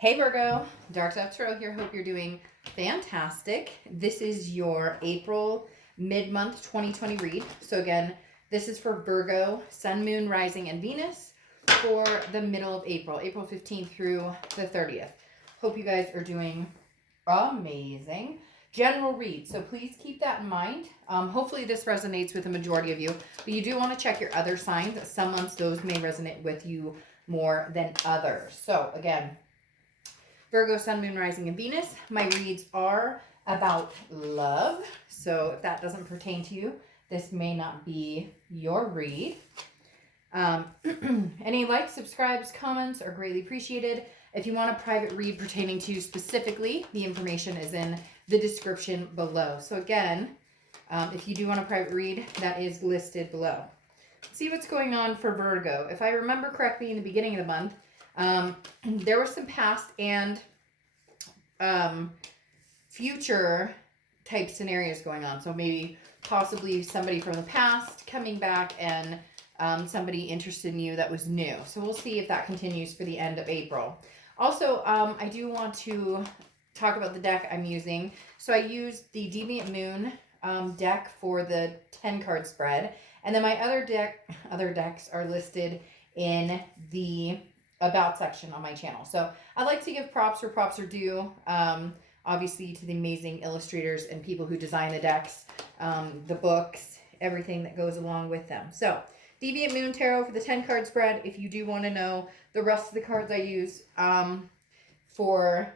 Hey Virgo, darkdovetarot here. Hope you're doing fantastic. This is your April mid-month 2020 read. So again, this is for Virgo, Sun, Moon, Rising, and Venus for the middle of April, April 15th through the 30th. Hope you guys are doing amazing. General read, so please keep that in mind. Hopefully this resonates with the majority of you, but you do want to check your other signs. Some months those may resonate with you more than others. So again, Virgo, Sun, Moon, Rising, and Venus. My reads are about love. So if that doesn't pertain to you, this may not be your read. Any likes, subscribes, comments are greatly appreciated. If you want a private read pertaining to you specifically, the information is in the description below. So again, if you do want a private read, that is listed below. Let's see what's going on for Virgo. If I remember correctly, in the beginning of the month, there was some past and future type scenarios going on. So maybe possibly somebody from the past coming back and somebody interested in you that was new. So we'll see if that continues for the end of April. Also, I do want to talk about the deck I'm using. So I used the Deviant Moon deck for the 10 card spread. And then my other decks are listed in the about section on my channel. So I'd like to give props where props are due, obviously to the amazing illustrators and people who design the decks, the books, everything that goes along with them. So Deviant Moon Tarot for the 10 card spread. If you do want to know the rest of the cards I use for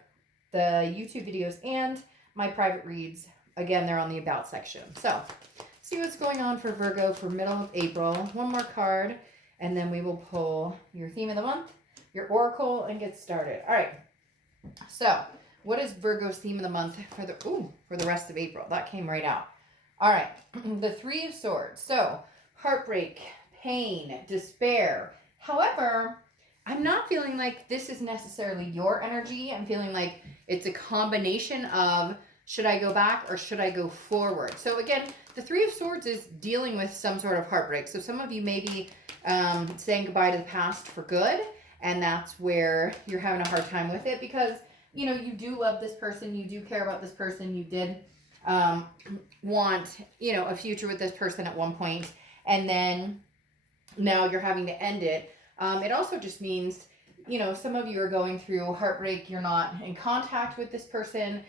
the YouTube videos and my private reads, again, they're on the about section. So see what's going on for Virgo for middle of April. One more card, and then we will pull your theme of the month, your oracle, and get started. All right. So what is Virgo's theme of the month for the rest of April? That came right out. All right. The Three of Swords. So heartbreak, pain, despair. However, I'm not feeling like this is necessarily your energy. I'm feeling like it's a combination of should I go back or should I go forward? So again, the Three of Swords is dealing with some sort of heartbreak. So some of you may be saying goodbye to the past for good. And that's where you're having a hard time with it because, you know, you do love this person. You do care about this person. You did want, you know, a future with this person at one point. And then now you're having to end it. It also just means, you know, some of you are going through heartbreak. You're not in contact with this person.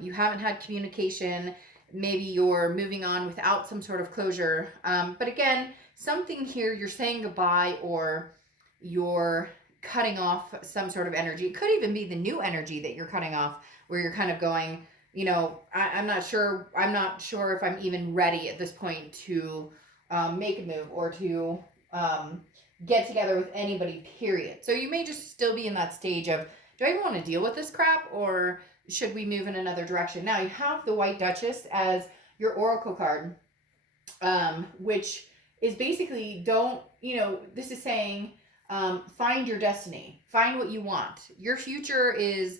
You haven't had communication. Maybe you're moving on without some sort of closure. But again, something here, you're saying goodbye or you're cutting off some sort of energy. It could even be the new energy that you're cutting off where you're kind of going, you know, I'm not sure if I'm even ready at this point to make a move or to get together with anybody, period. So you may just still be in that stage of, do I even want to deal with this crap or should we move in another direction? Now you have the White Duchess as your oracle card, which is basically this is saying, find your destiny, find what you want. Your future is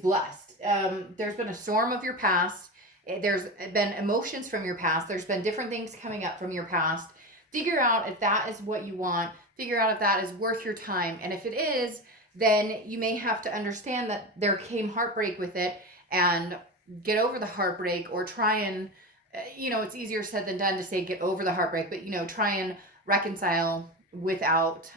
blessed. There's been a storm of your past. There's been emotions from your past. There's been different things coming up from your past. Figure out if that is what you want. Figure out if that is worth your time. And if it is, then you may have to understand that there came heartbreak with it and get over the heartbreak or try and, it's easier said than done to say get over the heartbreak, but, try and reconcile without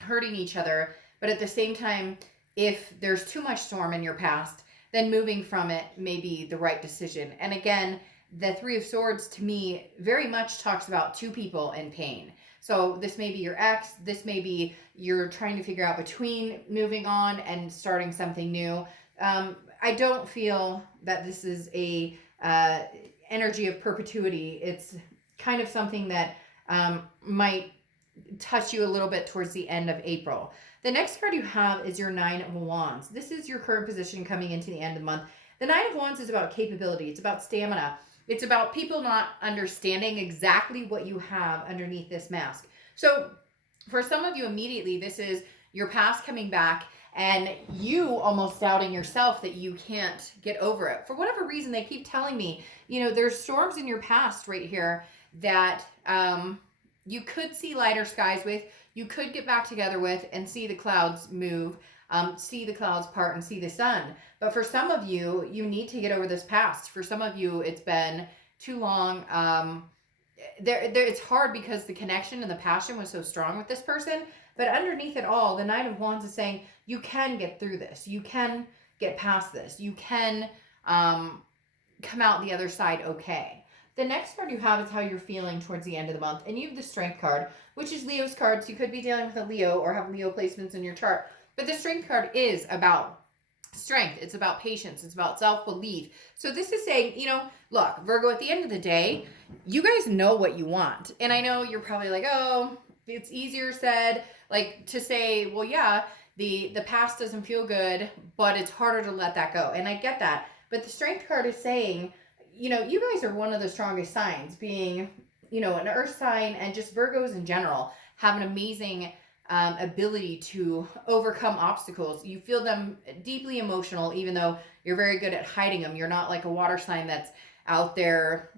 hurting each other. But at the same time, if there's too much storm in your past, then moving from it may be the right decision. And again, the Three of Swords to me very much talks about two people in pain. So this may be your ex, this may be you're trying to figure out between moving on and starting something new. I don't feel that this is a energy of perpetuity. It's kind of something that might touch you a little bit towards the end of April. The next card you have is your Nine of Wands. This is your current position coming into the end of the month. The Nine of Wands is about capability. It's about stamina. It's about people not understanding exactly what you have underneath this mask. So for some of you immediately, this is your past coming back and you almost doubting yourself that you can't get over it. For whatever reason, they keep telling me, there's storms in your past right here that you could see lighter skies with, you could get back together with and see the clouds move. see the clouds part and see the sun. But for some of you, you need to get over this past. For some of you, it's been too long. It's hard because the connection and the passion was so strong with this person. But underneath it all, the Knight of Wands is saying, you can get through this. You can get past this. You can come out the other side okay. The next card you have is how you're feeling towards the end of the month. And you have the Strength card, which is Leo's card. So you could be dealing with a Leo or have Leo placements in your chart. But the Strength card is about strength. It's about patience. It's about self-belief. So this is saying, look, Virgo, at the end of the day, you guys know what you want. And I know you're probably like, oh, it's easier said, like to say, well, yeah, the past doesn't feel good, but it's harder to let that go. And I get that. But the Strength card is saying, you guys are one of the strongest signs, being, an earth sign, and just Virgos in general have an amazing ability to overcome obstacles. You feel them deeply emotional, even though you're very good at hiding them. You're not like a water sign that's out there,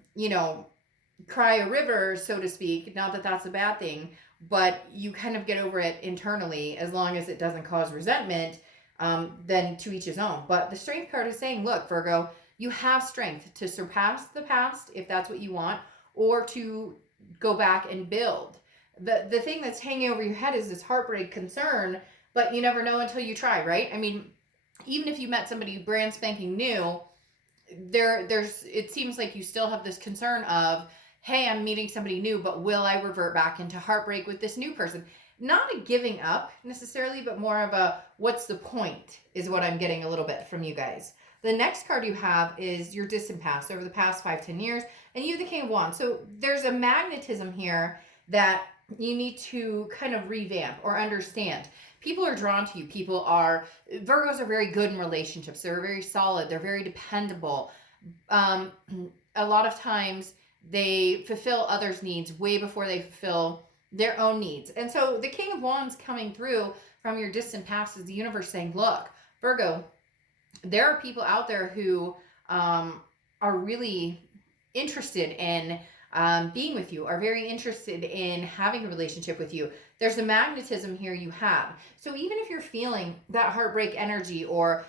cry a river, so to speak. Not that that's a bad thing, but you kind of get over it internally as long as it doesn't cause resentment. Then to each his own. But the Strength card is saying, look, Virgo, you have strength to surpass the past if that's what you want, or to go back and build. The thing that's hanging over your head is this heartbreak concern, but you never know until you try, right? I mean, even if you met somebody brand spanking new, it seems like you still have this concern of, hey, I'm meeting somebody new, but will I revert back into heartbreak with this new person? Not a giving up necessarily, but more of a what's the point is what I'm getting a little bit from you guys. The next card you have is your distant past over the past 5-10 years, and you have the King of Wands. So there's a magnetism here that you need to kind of revamp or understand. People are drawn to you. Virgos are very good in relationships. They're very solid. They're very dependable. A lot of times they fulfill others' needs way before they fulfill their own needs. And so the King of Wands coming through from your distant past is the universe saying, look, Virgo, there are people out there who are really interested in being with you, are very interested in having a relationship with you. There's a magnetism here you have. So even if you're feeling that heartbreak energy, or,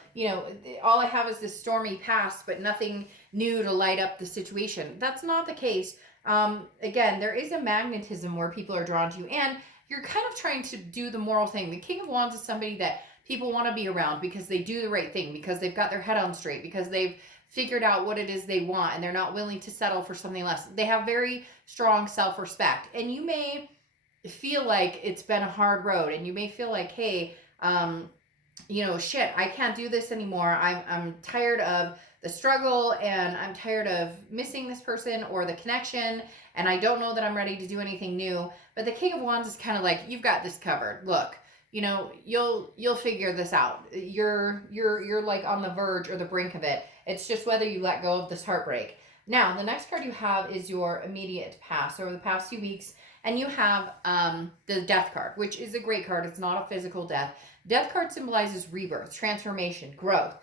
all I have is this stormy past, but nothing new to light up the situation, that's not the case. Again, there is a magnetism where people are drawn to you, and you're kind of trying to do the moral thing. The King of Wands is somebody that people want to be around because they do the right thing, because they've got their head on straight, because they've figured out what it is they want, and they're not willing to settle for something less. They have very strong self-respect, and you may feel like it's been a hard road, and you may feel like, hey, shit, I can't do this anymore. I'm tired of the struggle, and I'm tired of missing this person or the connection, and I don't know that I'm ready to do anything new. But the King of Wands is kind of like, you've got this covered. Look, you'll figure this out. You're like on the verge or the brink of it. It's just whether you let go of this heartbreak. Now, the next card you have is your immediate past over the past few weeks, and you have the Death card, which is a great card. It's not a physical death. Death card symbolizes rebirth, transformation, growth.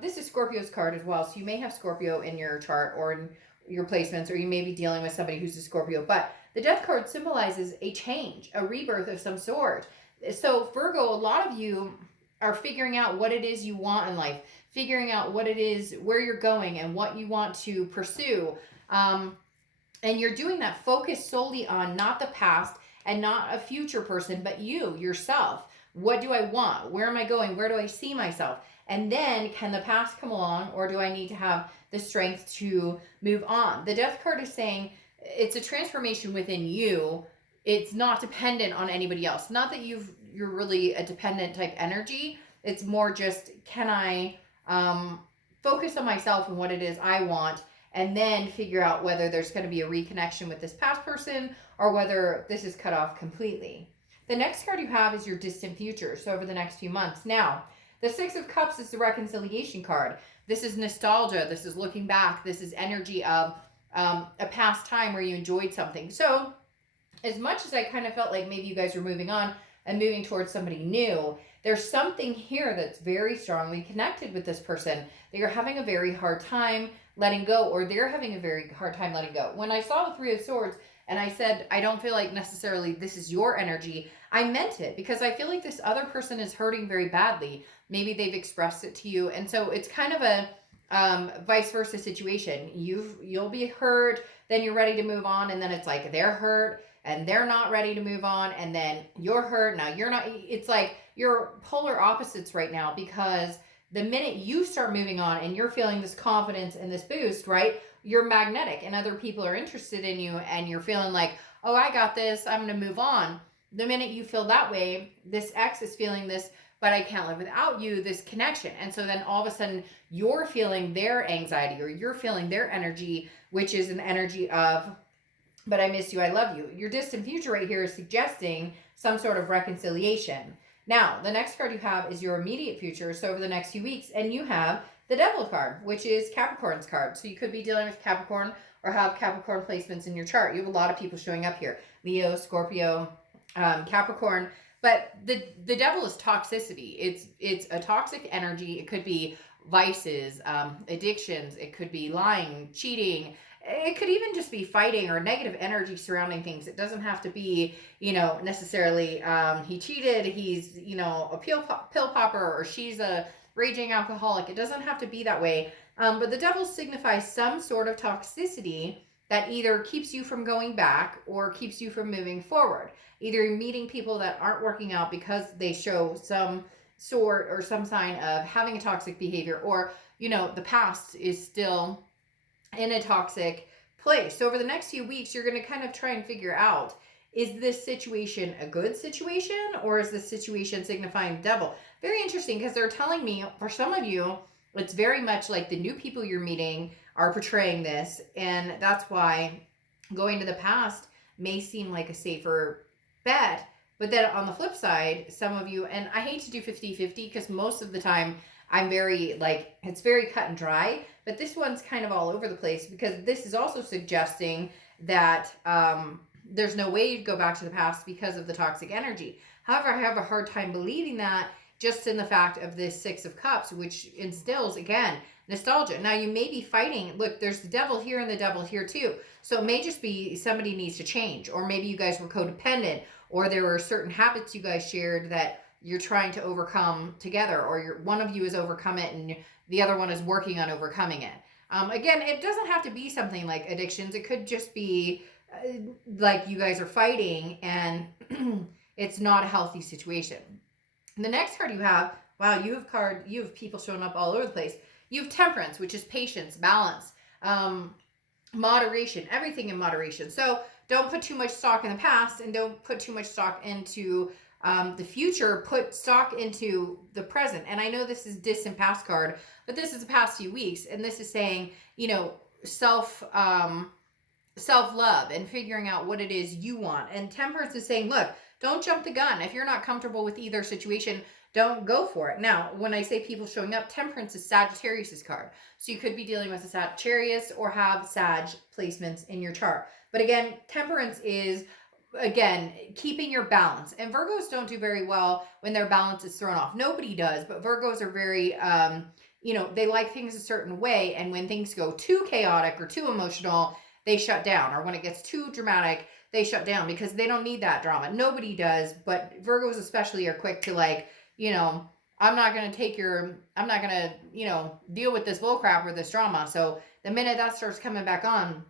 This is Scorpio's card as well, so you may have Scorpio in your chart or in your placements, or you may be dealing with somebody who's a Scorpio. But the Death card symbolizes a change, a rebirth of some sort. So Virgo, a lot of you are figuring out what it is you want in life, figuring out what it is, where you're going, and what you want to pursue. And you're doing that focused solely on not the past and not a future person, but yourself. What do I want? Where am I going? Where do I see myself? And then can the past come along, or do I need to have the strength to move on? The Death card is saying it's a transformation within you. It's not dependent on anybody else. Not that you're really a dependent type energy. It's more just, can I focus on myself and what it is I want, and then figure out whether there's going to be a reconnection with this past person, or whether this is cut off completely. The next card you have is your distant future, so over the next few months. Now, the Six of Cups is the reconciliation card. This is nostalgia. This is looking back. This is energy of a past time where you enjoyed something. So as much as I kind of felt like maybe you guys were moving on and moving towards somebody new, there's something here that's very strongly connected with this person that you're having a very hard time letting go, or they're having a very hard time letting go. When I saw the Three of Swords and I said, I don't feel like necessarily this is your energy, I meant it, because I feel like this other person is hurting very badly. Maybe they've expressed it to you. And so it's kind of a vice versa situation. You'll be hurt, then you're ready to move on. And then it's like they're hurt and they're not ready to move on. And then you're hurt. Now you're not. It's like you're polar opposites right now, because the minute you start moving on and you're feeling this confidence and this boost, right? You're magnetic and other people are interested in you and you're feeling like, oh, I got this, I'm going to move on. The minute you feel that way, this ex is feeling this, but I can't live without you, this connection. And so then all of a sudden you're feeling their anxiety, or you're feeling their energy, which is an energy of, but I miss you, I love you. Your distant future right here is suggesting some sort of reconciliation. Now, the next card you have is your immediate future, so over the next few weeks, and you have the Devil card, which is Capricorn's card. So you could be dealing with Capricorn or have Capricorn placements in your chart. You have a lot of people showing up here. Leo, Scorpio, Capricorn. But the devil is toxicity. It's a toxic energy. It could be vices, addictions. It could be lying, cheating. It could even just be fighting or negative energy surrounding things. It doesn't have to be, necessarily he cheated, he's, a pill popper, or she's a raging alcoholic. It doesn't have to be that way. But the devil signifies some sort of toxicity that either keeps you from going back or keeps you from moving forward. Either you're meeting people that aren't working out because they show some sort or some sign of having a toxic behavior, or, the past is still in a toxic place. So over the next few weeks, you're going to kind of try and figure out, is this situation a good situation, or is this situation signifying the devil? Very interesting, because they're telling me for some of you, it's very much like the new people you're meeting are portraying this. And that's why going to the past may seem like a safer bet. But then on the flip side, some of you, and I hate to do 50-50 because most of the time I'm very it's very cut and dry, but this one's kind of all over the place, because this is also suggesting that there's no way to go back to the past because of the toxic energy. However, I have a hard time believing that, just in the fact of this Six of Cups, which instills, again, nostalgia. Now, you may be fighting. Look, there's the devil here and the devil here too. So it may just be somebody needs to change, or maybe you guys were codependent, or there were certain habits you guys shared that you're trying to overcome together, or one of you has overcome it and the other one is working on overcoming it. Again, it doesn't have to be something like addictions. It could just be like you guys are fighting and it's not a healthy situation. The next card you have, wow, you have people showing up all over the place. You have Temperance, which is patience, balance, moderation, everything in moderation. So don't put too much stock in the past, and don't put too much stock into the future. Put stock into the present. And I know this is distant past card, but this is the past few weeks, and this is saying, self-love and figuring out what it is you want. And Temperance is saying, look, don't jump the gun. If you're not comfortable with either situation, don't go for it. Now, when I say people showing up, Temperance is Sagittarius's card. So you could be dealing with a Sagittarius or have Sag placements in your chart. But again, Temperance is, again, keeping your balance. And Virgos don't do very well when their balance is thrown off. Nobody does, but Virgos are very, they like things a certain way. And when things go too chaotic or too emotional, they shut down. Or when it gets too dramatic, they shut down, because they don't need that drama. Nobody does, but Virgos especially are quick to I'm not going to deal with this bullcrap or this drama. So the minute that starts coming back on,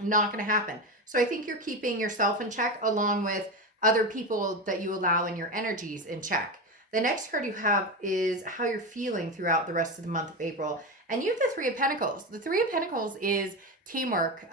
not going to happen. So I think you're keeping yourself in check, along with other people that you allow in your energies in check. The next card you have is how you're feeling throughout the rest of the month of April. And you have the Three of Pentacles. The Three of Pentacles is teamwork,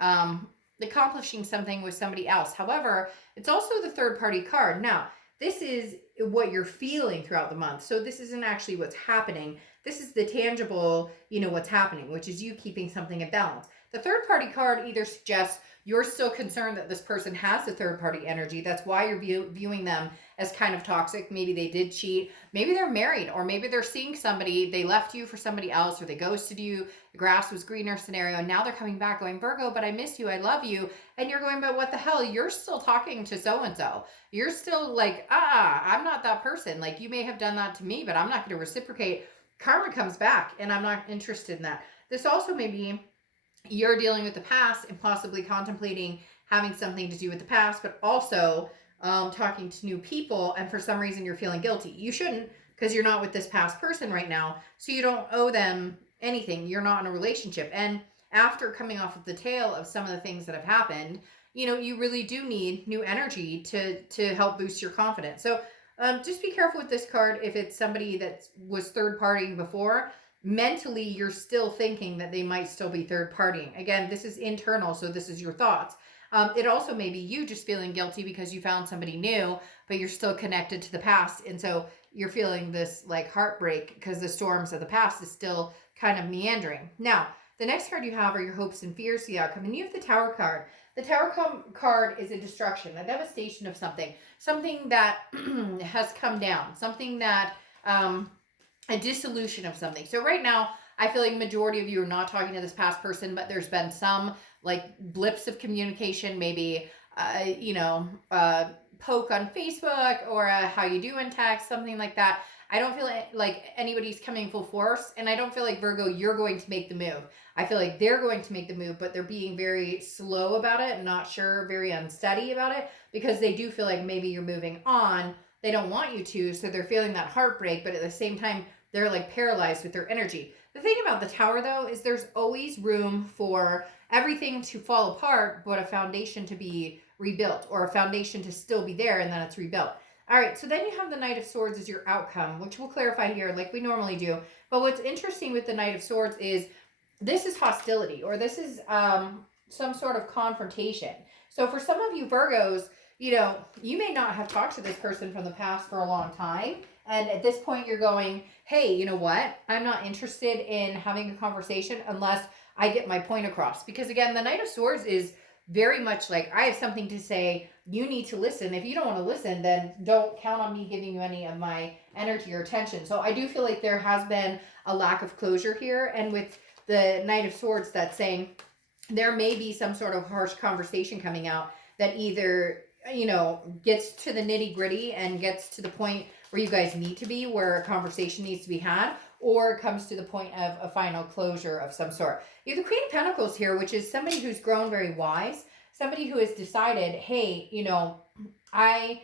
accomplishing something with somebody else. However, it's also the third party card. Now, this is what you're feeling throughout the month. So this isn't actually what's happening. This is the tangible, what's happening, which is you keeping something in balance. The third party card either suggests you're still concerned that this person has the third party energy. That's why you're viewing them as kind of toxic. Maybe they did cheat. Maybe they're married, or maybe they're seeing somebody, they left you for somebody else, or they ghosted you. The grass was greener scenario. And now they're coming back going, Virgo, but I miss you. I love you. And you're going, but what the hell? You're still talking to so-and-so. You're still like, I'm not that person. Like, you may have done that to me, but I'm not going to reciprocate. Karma comes back, and I'm not interested in that. This also may be you're dealing with the past and possibly contemplating having something to do with the past, but also talking to new people, and for some reason you're feeling guilty. You shouldn't, because you're not with this past person right now, so you don't owe them anything. You're not in a relationship. And after coming off of the tail of some of the things that have happened, you really do need new energy to help boost your confidence. So just be careful with this card. If it's somebody that was third partying before, mentally you're still thinking that they might still be third partying. Again, this is internal, so this is your thoughts. It also may be you just feeling guilty because you found somebody new, but you're still connected to the past. And so you're feeling this like heartbreak because the storms of the past is still kind of meandering. Now, the next card you have are your hopes and fears, the outcome. And you have the Tower card. The Tower card is a destruction, a devastation of something that has come down, something that, a dissolution of something. So right now, I feel like majority of you are not talking to this past person, but there's been some like blips of communication, maybe, poke on Facebook or how you do in text, something like that. I don't feel like anybody's coming full force, and I don't feel like, Virgo, you're going to make the move. I feel like they're going to make the move, but they're being very slow about it, not sure, very unsteady about it, because they do feel like maybe you're moving on. They don't want you to, so they're feeling that heartbreak, but at the same time, they're like paralyzed with their energy. The thing about the Tower, though, is there's always room for everything to fall apart, but a foundation to be rebuilt, or a foundation to still be there, and then it's rebuilt. All right, so then you have the Knight of Swords as your outcome, which we'll clarify here like we normally do. But what's interesting with the Knight of Swords is this is hostility, or this is some sort of confrontation. So for some of you Virgos, you may not have talked to this person from the past for a long time. And at this point you're going, hey, you know what? I'm not interested in having a conversation unless I get my point across. Because again, the Knight of Swords is very much like, I have something to say, you need to listen. If you don't want to listen, then don't count on me giving you any of my energy or attention. So I do feel like there has been a lack of closure here. And with the Knight of Swords, that's saying there may be some sort of harsh conversation coming out that either, gets to the nitty gritty and gets to the point where you guys need to be, where a conversation needs to be had, or comes to the point of a final closure of some sort. You have the Queen of Pentacles here, which is somebody who's grown very wise, somebody who has decided, hey, I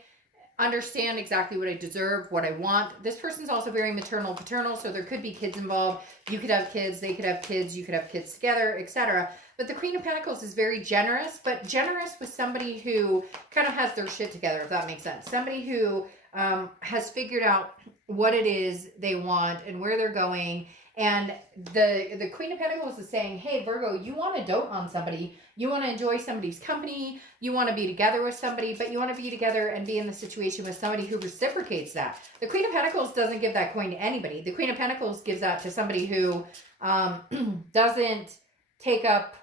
understand exactly what I deserve, what I want. This person's also very maternal, paternal, so there could be kids involved. You could have kids, they could have kids, you could have kids together, etc. But the Queen of Pentacles is very generous, but generous with somebody who kind of has their shit together, if that makes sense. Somebody who has figured out what it is they want and where they're going. And the Queen of Pentacles is saying, hey, Virgo, you want to dote on somebody. You want to enjoy somebody's company. You want to be together with somebody, but you want to be together and be in the situation with somebody who reciprocates that. The Queen of Pentacles doesn't give that coin to anybody. The Queen of Pentacles gives that to somebody who doesn't take up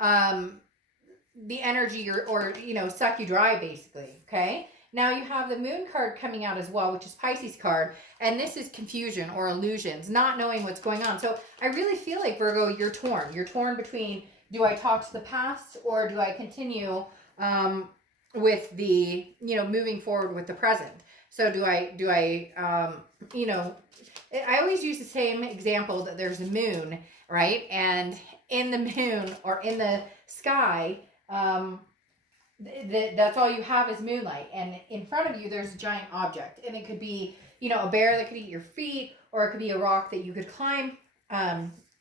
the energy or suck you dry, basically. Okay. Now you have the Moon card coming out as well, which is Pisces card. And this is confusion or illusions, not knowing what's going on. So I really feel like, Virgo, you're torn. You're torn between, do I talk to the past or do I continue with the, moving forward with the present? So I always use the same example that there's a moon, right? And in the moon or in the sky, that's all you have is moonlight, and in front of you there's a giant object, and it could be a bear that could eat your feet, or it could be a rock that you could climb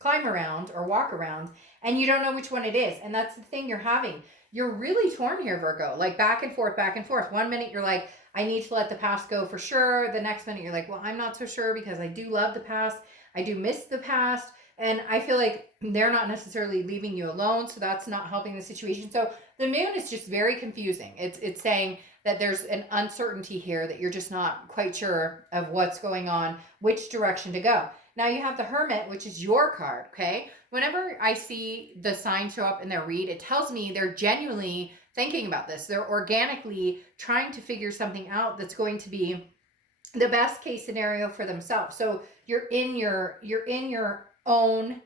around or walk around, and you don't know which one it is. And that's the thing you're having. You're really torn here, Virgo, like back and forth. 1 minute you're like, I need to let the past go for sure. The next minute you're like, well, I'm not so sure because I do love the past, I do miss the past. And I feel like they're not necessarily leaving you alone, so that's not helping the situation. So the moon is just very confusing. It's saying that there's an uncertainty here, that you're just not quite sure of what's going on, which direction to go. Now you have the Hermit, which is your card, okay? Whenever I see the sign show up in their read, it tells me they're genuinely thinking about this. They're organically trying to figure something out that's going to be the best case scenario for themselves. So you're in your own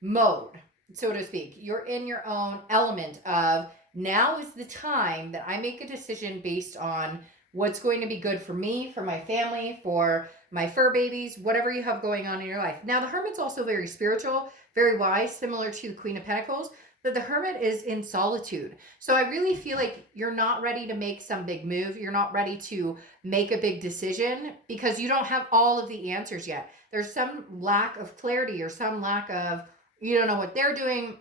mode, so to speak. You're in your own element of, now is the time that I make a decision based on what's going to be good for me, for my family, for my fur babies, whatever you have going on in your life. Now, the Hermit's also very spiritual, very wise, similar to the Queen of Pentacles, But the Hermit is in solitude. So I really feel like you're not ready to make some big move. You're not ready to make a big decision because you don't have all of the answers yet. There's some lack of clarity or some lack of, you don't know what they're doing,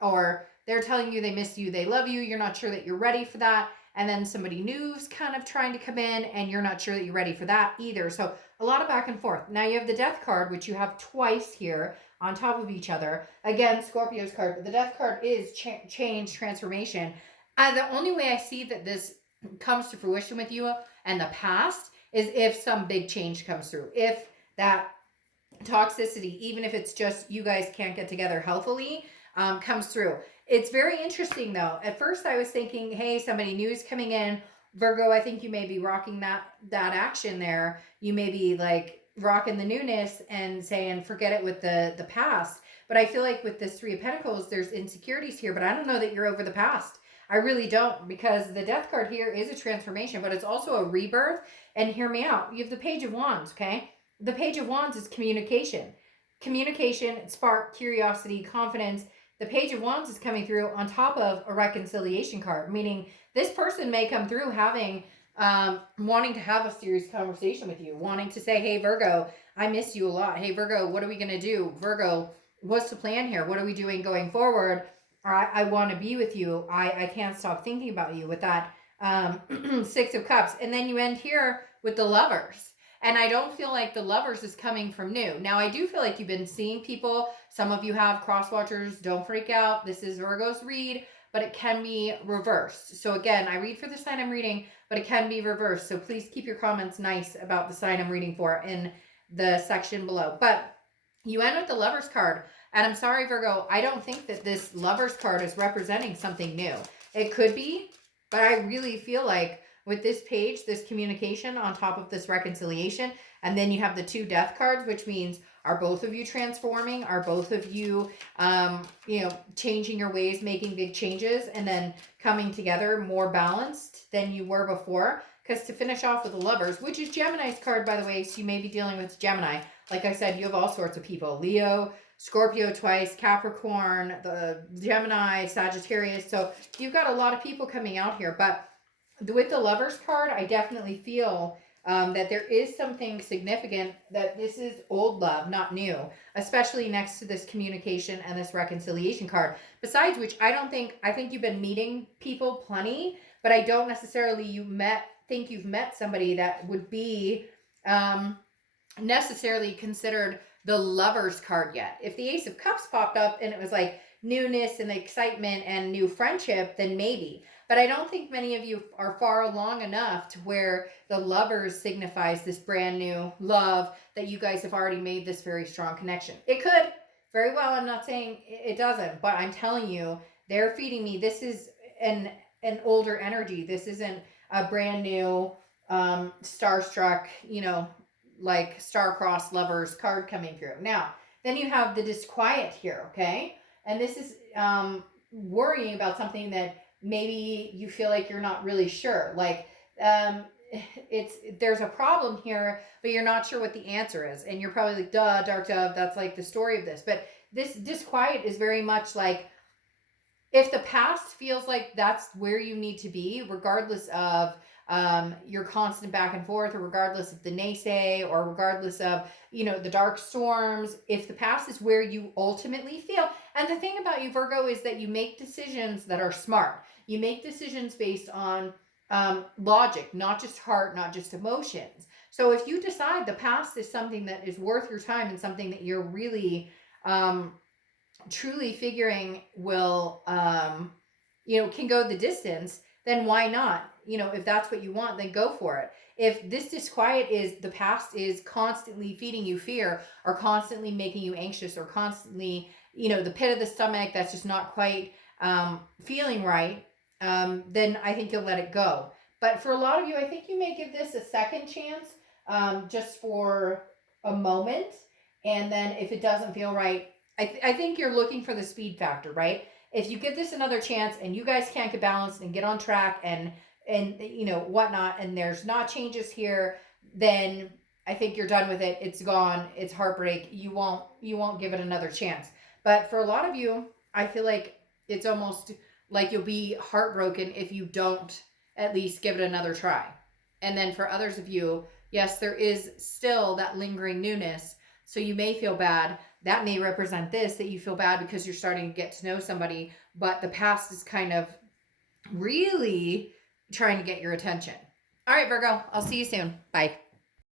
or they're telling you they miss you, they love you. You're not sure that you're ready for that. And then somebody new's kind of trying to come in and you're not sure that you're ready for that either. So a lot of back and forth. Now you have the Death card, which you have twice here on top of each other. Again, Scorpio's card, but the Death card is change, transformation. The only way I see that this comes to fruition with you and the past is if some big change comes through. If that toxicity, even if it's just you guys can't get together healthily, comes through. It's very interesting though. At first I was thinking, hey, somebody new is coming in. Virgo, I think you may be rocking that action there. You may be like rocking the newness and saying forget it with the past. But I feel like with this Three of Pentacles, there's insecurities here, but I don't know that you're over the past. I really don't, because the Death card here is a transformation, but it's also a rebirth. And hear me out. You have the Page of Wands, okay? The Page of Wands is communication. Communication, spark, curiosity, confidence. The Page of Wands is coming through on top of a reconciliation card, meaning this person may come through having, wanting to have a serious conversation with you, wanting to say, hey, Virgo, I miss you a lot. Hey, Virgo, what are we going to do? Virgo, what's the plan here? What are we doing going forward? Or I want to be with you. I can't stop thinking about you with that Six of Cups. And then you end here with the Lovers. And I don't feel like the Lovers is coming from new. Now, I do feel like you've been seeing people. Some of you have cross watchers. Don't freak out. This is Virgo's read, but it can be reversed. So again, I read for the sign I'm reading, but it can be reversed. So please keep your comments nice about the sign I'm reading for in the section below. But you end with the Lovers card. And I'm sorry, Virgo, I don't think that this Lovers card is representing something new. It could be, but I really feel like with this page, this communication on top of this reconciliation, and then you have the two Death cards, which means are both of you transforming? Are both of you, changing your ways, making big changes, and then coming together more balanced than you were before? Because to finish off with the Lovers, which is Gemini's card, by the way, so you may be dealing with Gemini. Like I said, you have all sorts of people. Leo, Scorpio twice, Capricorn, the Gemini, Sagittarius. So you've got a lot of people coming out here. But with the Lovers card, I definitely feel that there is something significant, that this is old love, not new, especially next to this communication and this reconciliation card. Besides which, I think you've been meeting people plenty, but I don't necessarily think you've met somebody that would be necessarily considered the Lovers card yet. If the Ace of Cups popped up and it was like newness and excitement and new friendship, then maybe. But I don't think many of you are far along enough to where the Lovers signifies this brand new love, that you guys have already made this very strong connection. It could very well. I'm not saying it doesn't, but I'm telling you, they're feeding me. This is an older energy. This isn't a brand new starstruck, like star-crossed Lovers card coming through. Now, then you have the Disquiet here, okay? And this is worrying about something that maybe you feel like you're not really sure. Like there's a problem here, but you're not sure what the answer is. And you're probably like, duh, Dark Dove, that's like the story of this. But this Disquiet is very much like, if the past feels like that's where you need to be, regardless of your constant back and forth, or regardless of the naysay, or regardless of, the dark storms, if the past is where you ultimately feel. And the thing about you, Virgo, is that you make decisions that are smart. You make decisions based on logic, not just heart, not just emotions. So if you decide the past is something that is worth your time and something that you're really truly figuring will can go the distance, then why not? If that's what you want, then go for it. If this Disquiet is the past is constantly feeding you fear, or constantly making you anxious, or constantly, the pit of the stomach that's just not quite feeling right, then I think you'll let it go. But for a lot of you, I think you may give this a second chance, just for a moment. And then if it doesn't feel right, I think you're looking for the speed factor, right? If you give this another chance and you guys can't get balanced and get on track and whatnot, and there's not changes here, then I think you're done with it. It's gone. It's heartbreak. You won't give it another chance. But for a lot of you, I feel like it's almost like you'll be heartbroken if you don't at least give it another try. And then for others of you, yes, there is still that lingering newness. So you may feel bad. That may represent this, that you feel bad because you're starting to get to know somebody, but the past is kind of really trying to get your attention. All right, Virgo, I'll see you soon. Bye.